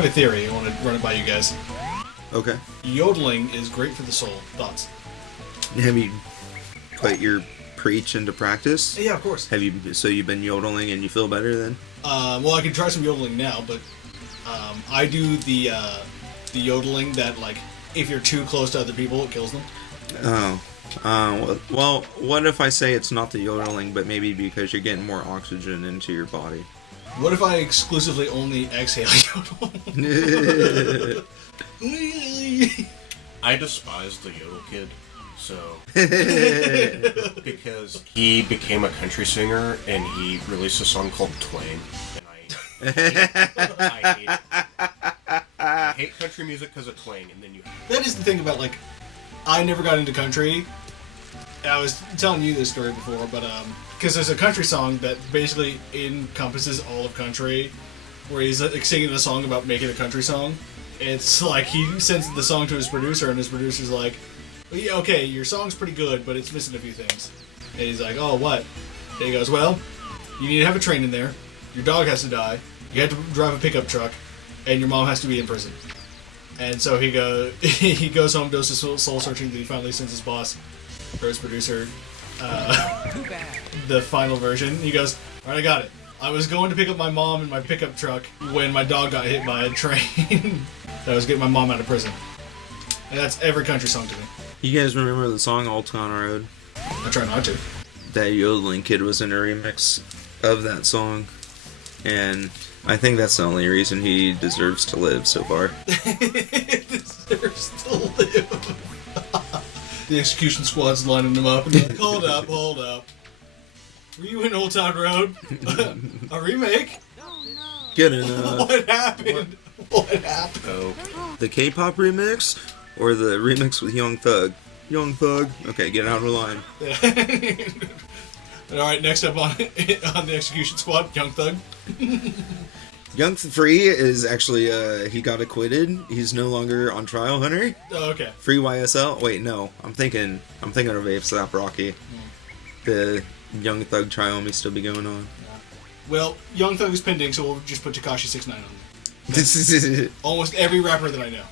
have a theory. I want to run it by you guys. Okay. Yodeling is great for the soul. Thoughts? Have you put your preach into practice? Yeah, of course. So you've been yodeling and you feel better then? Well, I can try some yodeling now, but I do the yodeling that, like, if you're too close to other people, it kills them. Oh. Well, what if I say it's not the yodeling, but maybe because you're getting more oxygen into your body? What if I exclusively only exhale yodel? I despise the yodel kid, so because he became a country singer and he released a song called Twang, and I hate country music because of twang, and then you. That is the thing about, like, I never got into country. I was telling you this story before, but because there's a country song that basically encompasses all of country, where he's like, singing a song about making a country song. It's like he sends the song to his producer, and his producer's like, well, yeah, okay, your song's pretty good, but it's missing a few things. And he's like, oh, what? And he goes, well, you need to have a train in there, your dog has to die, you have to drive a pickup truck, and your mom has to be in prison. And so he goes home, does his soul searching, then he finally sends his boss, or his producer, the final version. He goes, alright, I got it. I was going to pick up my mom in my pickup truck when my dog got hit by a train. I was getting my mom out of prison. And that's every country song to me. You guys remember the song Old Town Road? I try not to. That yodeling kid was in a remix of that song. And I think that's the only reason he deserves to live so far. Deserves to live. The execution squad's lining them up and they're like, hold up. Were you in Old Town Road? A remake? Good enough. What happened? What happened? Oh. The K-pop remix? Or the remix with Young Thug? Young Thug. Okay, get out of the line. Alright, next up on the execution squad, Young Thug. Young Free is actually, he got acquitted. He's no longer on trial, Hunter. Oh, okay. Free YSL? Wait, no. I'm thinking of A$AP Rocky. The Young Thug trial may still be going on. Well, Young Thug is pending, so we'll just put Tekashi 6ix9ine on there. Almost every rapper that I know.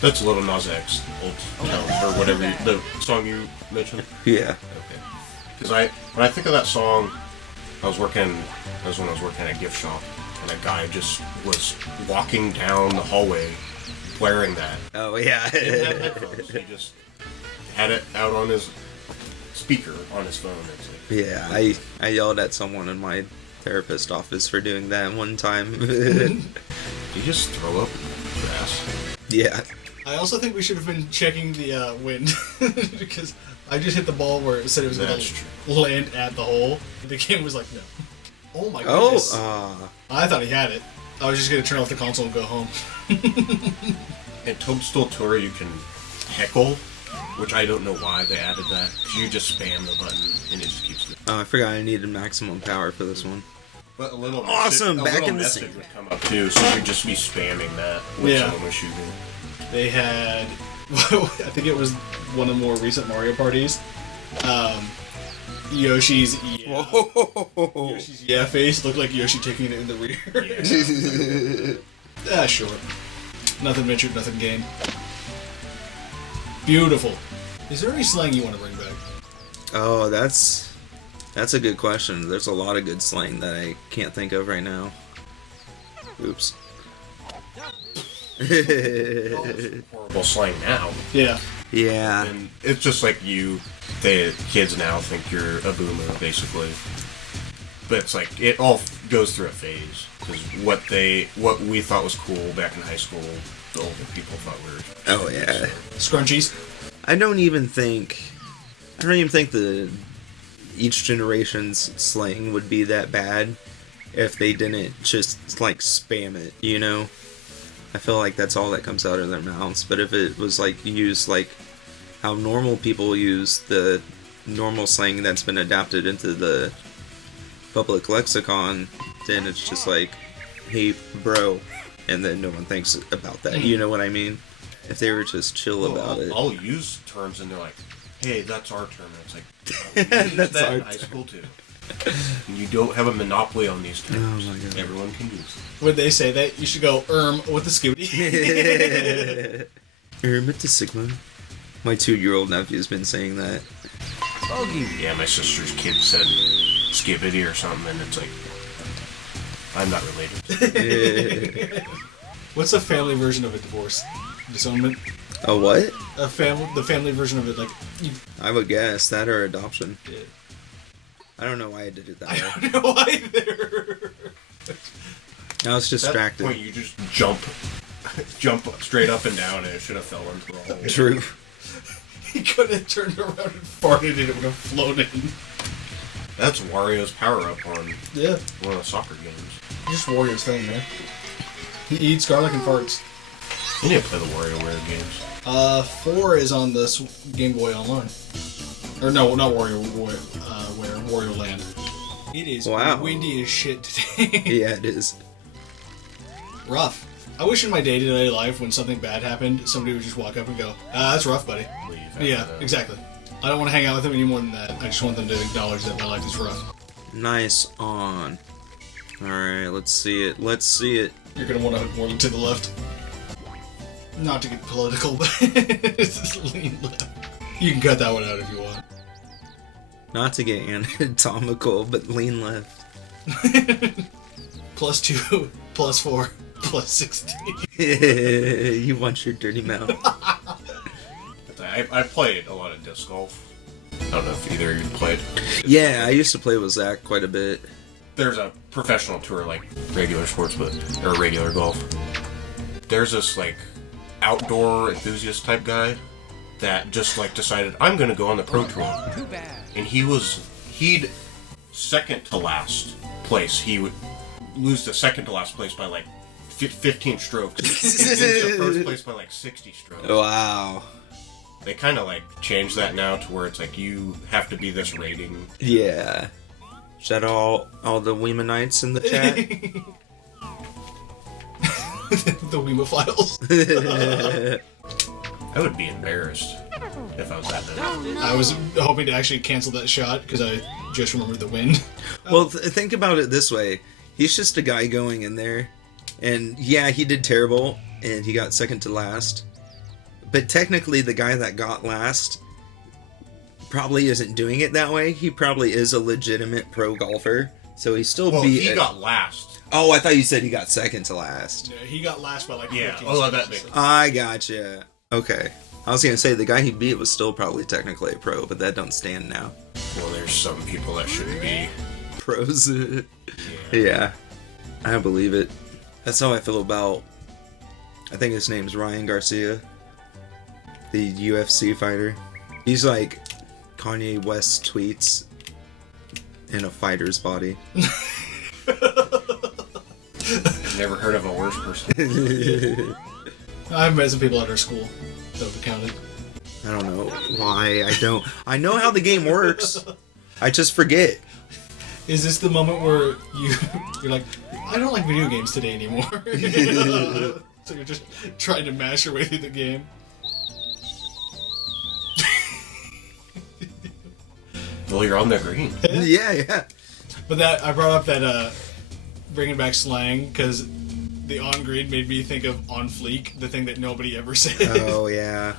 That's Little Nas X, or whatever the song you mentioned. Yeah. Okay. Because when I think of that song, that was when I was working at a gift shop, and a guy just was walking down the hallway, blaring that. Oh yeah. He didn't have headphones. He just had it out on his speaker on his phone. Yeah, I yelled at someone in my therapist office for doing that one time. Did you just throw up grass? Yeah. I also think we should have been checking the wind, because I just hit the ball where it said it was going to land at the hole. The game was like, no. Oh my goodness. I thought he had it. I was just going to turn off the console and go home. In Toadstool Tour, you can heckle, which I don't know why they added that. You just spam the button and it just keeps doing it. Oh, I forgot I needed maximum power for this one. But a little awesome, back in the message would come up too, so you'd just be spamming that when someone was shooting. They had, I think it was one of the more recent Mario parties. Yoshi's face looked like Yoshi taking it in the rear. Yeah. Sure. Nothing ventured, nothing gained. Beautiful. Is there any slang you want to bring back? Oh, that's a good question. There's a lot of good slang that I can't think of right now. Oops. Horrible slang now. Yeah. Yeah. And it's just like the kids now think you're a boomer, basically. But it's like, it all goes through a phase. Because what we thought was cool back in high school, the older people thought we were... Oh, yeah. Scrunchies? I don't even think each generation's slang would be that bad if they didn't just, like, spam it, you know? I feel like that's all that comes out of their mouths. But if it was, like, used, like, how normal people use the normal slang that's been adapted into the public lexicon, then it's just like, hey, bro, and then no one thinks about that, you know what I mean? If they were just chill about it. I'll use terms and they're like, hey, that's our term. And it's like, we used that in high school too. You don't have a monopoly on these terms. Oh my god. Everyone can use them. When they say that, you should go, with the Scooty. With the Sigma. My 2-year-old nephew's been saying that. Bogey. Yeah, my sister's kid said skibbity or something, and it's like, I'm not related. What's the family version of a divorce? Disownment? A what? The family version of it, like... I would guess that or adoption. Yeah. I don't know why I did it that I way. don't know either. I was At that distracted. point, you just jump straight up and down, and it should have fell into a hole. True. He could have turned around and farted and it would have flown in. That's Wario's power-up on Yeah. one of the soccer games. Just Wario's thing, man. He eats garlic and farts. You need to play the WarioWare games. 4 is on the Game Boy Online. Or no, not Wario Land. It is windy as shit today. Yeah, it is. Rough. I wish in my day-to-day life, when something bad happened, somebody would just walk up and go, that's rough, buddy. Leave Yeah, after that. exactly. I don't want to hang out with them any more than that. I just want them to acknowledge that my life is rough. Nice on. Alright, let's see it. Let's see it. You're going to want to hook more to the left. Not to get political, but it's just lean left. You can cut that one out if you want. Not to get anatomical, but lean left. +2, +4, +16. You want your dirty mouth. I played a lot of disc golf. I don't know if either of you played. Yeah, I used to play with Zach quite a bit. There's a professional tour like regular sports, or regular golf. There's this like outdoor enthusiast type guy that just like decided I'm gonna go on the pro tour. Too bad. And he'd second to last place. He would lose to second to last place by like 15 strokes. And to first place by like 60 strokes. Wow. They kind of like changed that now to where it's like you have to be this rating. Yeah. Is that all the Weemanites in the chat? The Weema files. I would be embarrassed if I was that bad. I was hoping to actually cancel that shot because I just remembered the wind. Well, think about it this way. He's just a guy going in there, and yeah, he did terrible, and he got second to last. But technically, the guy that got last probably isn't doing it that way. He probably is a legitimate pro golfer, so he still beat. He got last. Oh, I thought you said he got second to last. Yeah, he got last by like 15 Yeah, that makes sense. I gotcha. Okay. I was gonna say the guy he beat was still probably technically a pro, but that don't stand now. Well, there's some people that shouldn't be. Pros. Yeah, I believe it. That's how I feel about. I think his name's Ryan Garcia, the UFC fighter. He's like Kanye West tweets in a fighter's body. Never heard of a worse person. I've met some people at our school that have counted. I don't know why. I know how the game works. I just forget. Is this the moment where you're like, I don't like video games today anymore? So you're just trying to mash your way through the game. Well, you're on the green. Yeah. But that I brought up that bringing back slang because the on green made me think of on fleek, the thing that nobody ever says. Oh yeah.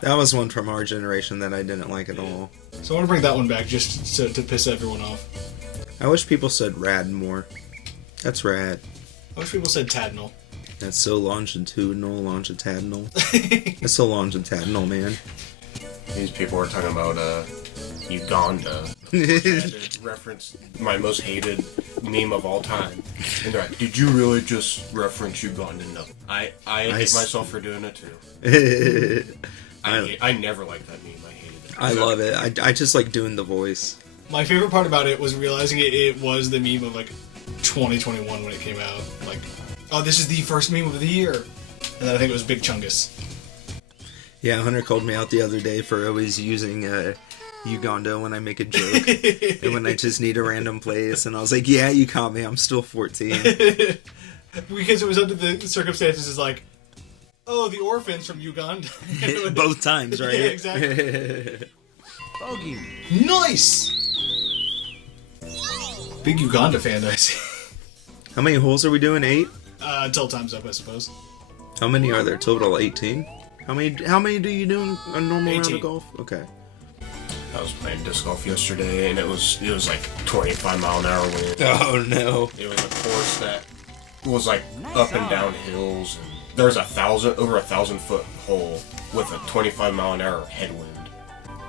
That was one from our generation that I didn't like at all. So I want to bring that one back just to piss everyone off. I wish people said rad more. That's rad. I wish people said tadnal. That's so longitudinal. That's so longitudinal, man. These people are talking about Uganda. I had to reference my most hated meme of all time. And they're like, did you really just reference Uganda? No. I hate myself for doing it too. I never liked that meme. I hated it. I love it. I just like doing the voice. My favorite part about it was realizing it was the meme of like 2021 when it came out. Like, oh, this is the first meme of the year. And then I think it was Big Chungus. Yeah, Hunter called me out the other day for always using Uganda when I make a joke. And when I just need a random place. And I was like, yeah, you caught me. I'm still 14. Because it was under the circumstances is like, oh, the orphans from Uganda. Both times, right? Yeah, exactly. Bogey. Nice! Big Uganda fan, I see. How many holes are we doing? 8? Until time's up, I suppose. How many are there total? 18? How many do you do in a normal round 18. of golf? Okay. I was playing disc golf yesterday, and it was like 25-mile-an-hour wind. Oh no. It was a course that was like up and down hills, and there's over 1,000-foot hole with a 25-mile-an-hour headwind.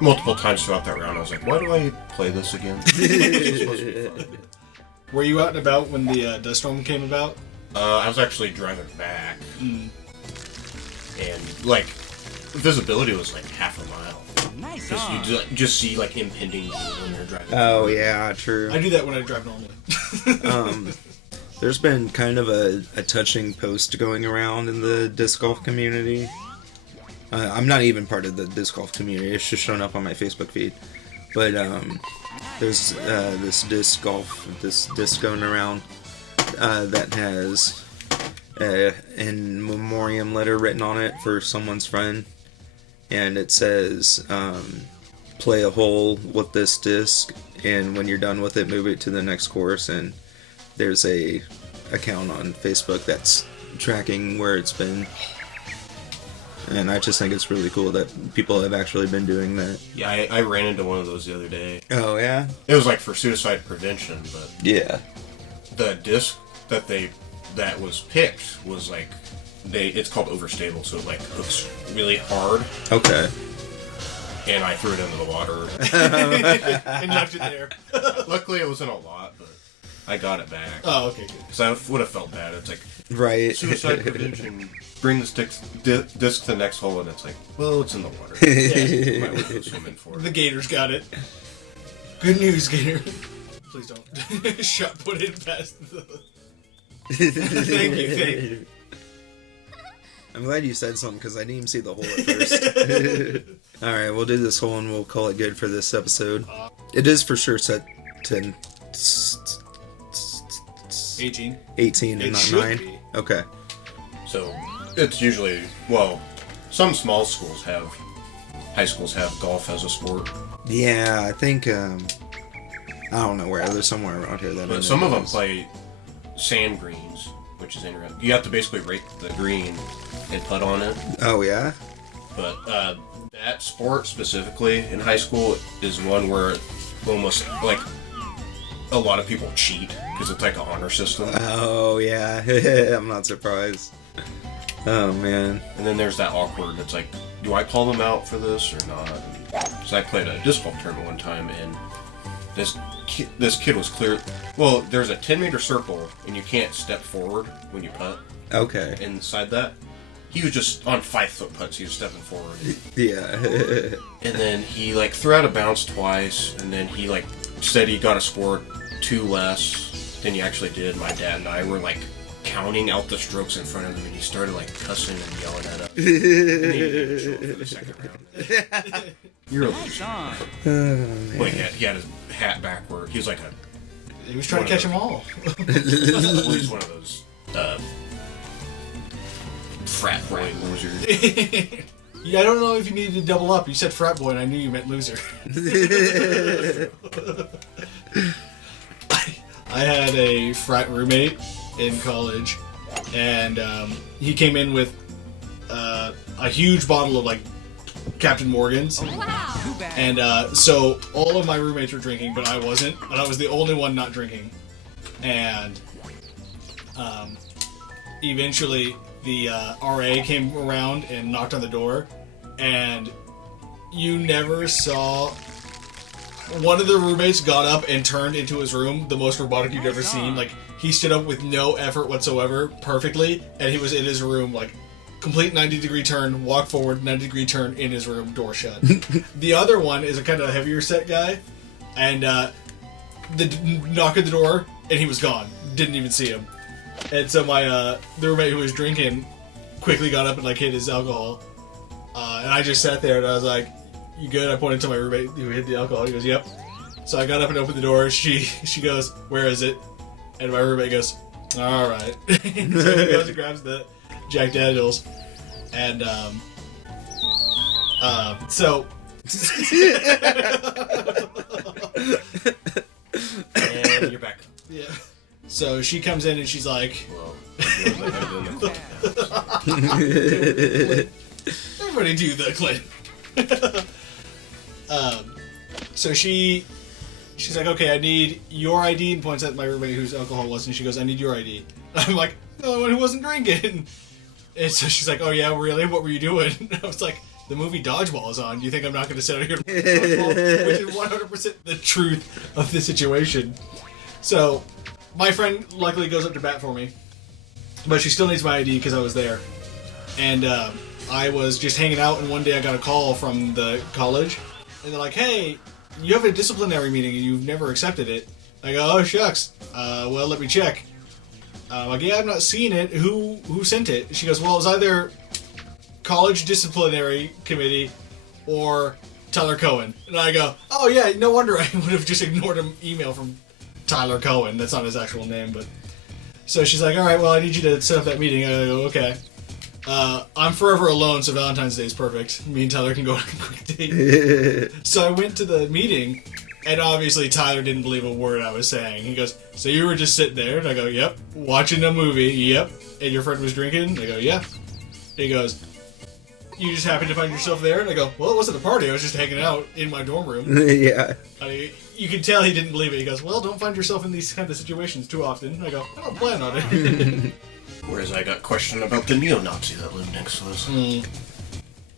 Multiple times throughout that round, I was like, "Why do I play this again?" It's supposed to be fun. Were you out and about when the dust storm came about? I was actually driving back, and like visibility was like half a mile. Because you just see like impending doom when you're driving. Oh yeah, true. I do that when I drive normally. There's been kind of a touching post going around in the disc golf community. I'm not even part of the disc golf community. It's just shown up on my Facebook feed. But there's this disc going around that has an in memoriam letter written on it for someone's friend. And it says, play a hole with this disc, and when you're done with it, move it to the next course. And there's a account on Facebook that's tracking where it's been. And I just think it's really cool that people have actually been doing that. Yeah, I ran into one of those the other day. Oh, yeah? It was like for suicide prevention, but Yeah. the disc that was picked was like it's called overstable, so it like hooks really hard. Okay. And I threw it into the water. And left it there. Luckily, it wasn't a lot, but I got it back. Oh, okay, good. Because I would have felt bad. It's like Right. suicide prevention. Bring the disc to the next hole, and it's like, well, it's in the water. Yeah. Might want to go swimming for it. The Gators got it. Good news, Gator. Please don't. Shot put it past the... Thank you. I'm glad you said something because I didn't even see the hole at first. Alright, we'll do this hole and we'll call it good for this episode. It is for sure set to 18. 18 and It not should 9. be. Okay. So it's usually, well, some small schools high schools have golf as a sport. Yeah, I think, I don't know where. There's somewhere around here that I know But some of them is. play sand greens, which is interesting. You have to basically rake the green and putt on it. Oh, yeah? But that sport specifically in high school is one where almost like a lot of people cheat because it's like an honor system. Oh, yeah. I'm not surprised. Oh, man. And then there's that awkward, it's like, do I call them out for this or not? So I played a disc golf tournament one time, and this kid was clear. Well, there's a 10-meter circle, and you can't step forward when you putt. Okay. Inside that, he was just on 5-foot putts. He was stepping forward, Yeah. and then he like threw out a bounce twice, and then he like said he got a score 2 less than he actually did. My dad and I were like counting out the strokes in front of him, and he started like cussing and yelling at us. And he didn't show up for the second round. You're a loser. Oh, man. Well, he had his hat backward. He was like a He was trying to catch them all. he's one of those frat boy loser. Yeah, I don't know if you needed to double up. You said frat boy, and I knew you meant loser. I had a frat roommate in college, and he came in with a huge bottle of like Captain Morgan's. And so all of my roommates were drinking, but I wasn't. But I was the only one not drinking. And eventually the RA came around and knocked on the door, and you never saw... One of the roommates got up and turned into his room, the most robotic you've ever seen. Like, he stood up with no effort whatsoever, perfectly, and he was in his room, like, complete 90-degree turn, walk forward, 90-degree turn, in his room, door shut. The other one is a kind of heavier set guy, and the knock at the door, and he was gone. Didn't even see him. And so my the roommate who was drinking quickly got up and, like, hid his alcohol. And I just sat there, and I was like, "You good?" I pointed to my roommate who hid the alcohol. He goes, "Yep." So I got up and opened the door. She goes, "Where is it?" And my roommate goes, "All right." So he goes and grabs the Jack Daniels, and so And you're back. So she comes in and she's like, Well, I'm doing that. everybody do the Clint. So she's like, okay, I need your ID, and points at my roommate whose alcohol was, and she goes, I need your ID. I'm like, no, the one who wasn't drinking. And so she's like, oh yeah, really? What were you doing? I was like, the movie Dodgeball is on. Do you think I'm not going to sit out here and play Dodgeball? Which is 100% the truth of the situation. So my friend luckily goes up to bat for me, but she still needs my ID because I was there. And I was just hanging out, and one day I got a call from the college, and they're like, hey, you have a disciplinary meeting and you've never accepted it. I go, oh shucks. Well, let me check. Like, yeah, I'm not seeing it. Who sent it? She goes, well, it was either college disciplinary committee or Tyler Cohen. And I go, oh yeah, no wonder I would have just ignored an email from Tyler Cohen. That's not his actual name, but... So she's like, all right, well, I need you to set up that meeting. I go, okay. I'm forever alone, so Valentine's Day is perfect. Me and Tyler can go on a quick date. So I went to the meeting, and obviously Tyler didn't believe a word I was saying. He goes, so you were just sitting there? And I go, yep. Watching a movie? Yep. And your friend was drinking? I go, yeah. He goes, you just happened to find yourself there? And I go, well, it wasn't a party. I was just hanging out in my dorm room. Yeah. I mean, you can tell he didn't believe it. He goes, well, don't find yourself in these kind of situations too often. And I go, I don't plan on it. Whereas I got questioned about the neo-Nazi that lived next to us.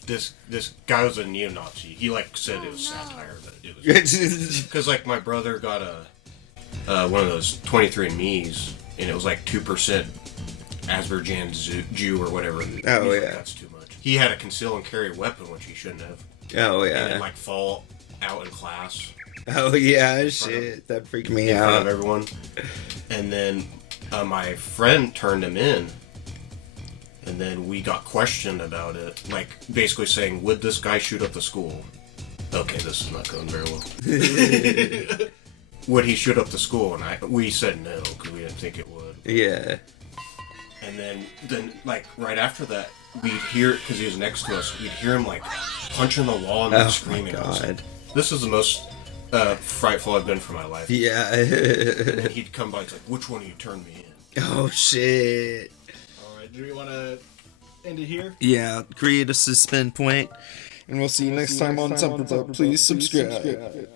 This guy was a neo-Nazi. He said it was satire, but it was because my brother got one of those 23andMe's, and it was 2% Azerbaijan Jew or whatever. Oh yeah, that's too much. He had a conceal and carry weapon, which he shouldn't have. Oh yeah, and then fall out in class. Oh yeah, shit, that freaked me in out. front of everyone, and then. My friend turned him in, and then we got questioned about it, basically saying, would this guy shoot up the school? Okay, this is not going very well. Would he shoot up the school? And we said no, because we didn't think it would. Yeah. And then right after that, we'd hear, because he was next to us, we'd hear him, punching the wall and screaming. Oh, my God. This is the most... frightful I've been for my life. Yeah. And then he'd come by, he's like, which one of you turned me in? Oh, shit. Alright, do we want to end it here? Yeah, create a suspend point, and we'll see you next time on Tumperbutt. Please subscribe.